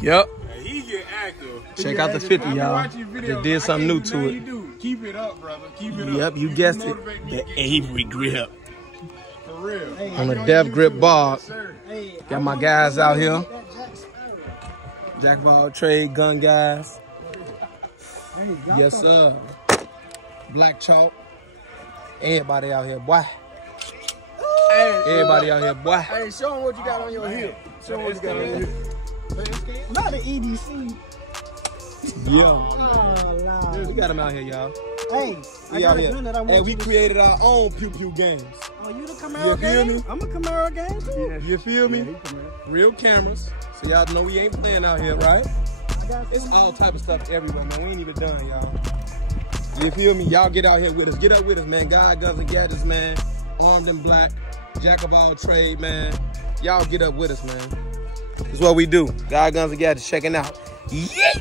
Yep. Hey, he get active. Check out the 50, y'all. Just did something new to it. Keep it up, brother. Keep it up. Yep, you guessed it. The Avery grip. For real. Hey, on the Death Grip Bar. Got my guys out here. Jack of all trade, gun guys. Yes, sir. Black Chalk. Everybody out here, boy. Everybody out here, boy. Hey, show them what you got on your hip. Show them what you got on your hip. Not an EDC. Yeah. Oh, Lord. We got them out here, y'all. Hey, We out here. And we created our own Pew Pew games. Oh, you the Camaro game? I'm a Camaro game too. Yeah. You feel me? Real cameras. So y'all know we ain't playing out here, right? It's all type of stuff everywhere, man. We ain't even done, y'all. You feel me? Y'all get out here with us. Get up with us, man. God, Guns, and Gadgets, man. Armed and Black. Jack of all trade, man. Y'all get up with us, man. That's what we do. God, Guns, and Gadgets checking out. Yeah.